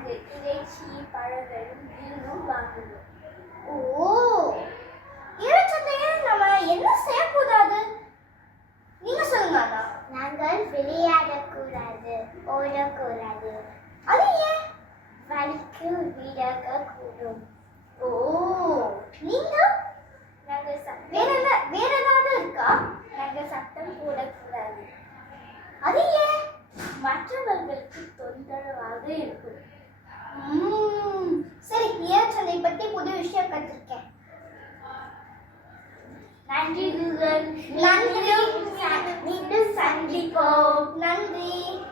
நாங்கள் இறைச்சி பழங்களும் மீனும் வாங்குவோம். ஓ, இறைச்சந்தையில் நம்ம என்ன செய்யக்கூடாது? நீங்க சொல்லுங்க அண்ணா. நாங்கள் விளையாடக்கூடாது, ஓடக்கூடாது. அது ஏன்? வலிக்கு விடக்கூடும். ஓ, நீங்க நாங்கள் வேற ஏதாவது இருக்கா? நாங்கள் சத்தம் போடக்கூடாது. அது ஏன்? மற்றவர்களுக்கு தொந்தரவாக இருக்கும். சரி, இறைச்சந்தை பற்றி புது விஷயம் கற்றுருக்கேன். நன்றி கூகுள். நன்றி. மீண்டும் சந்திப்போம். நன்றி.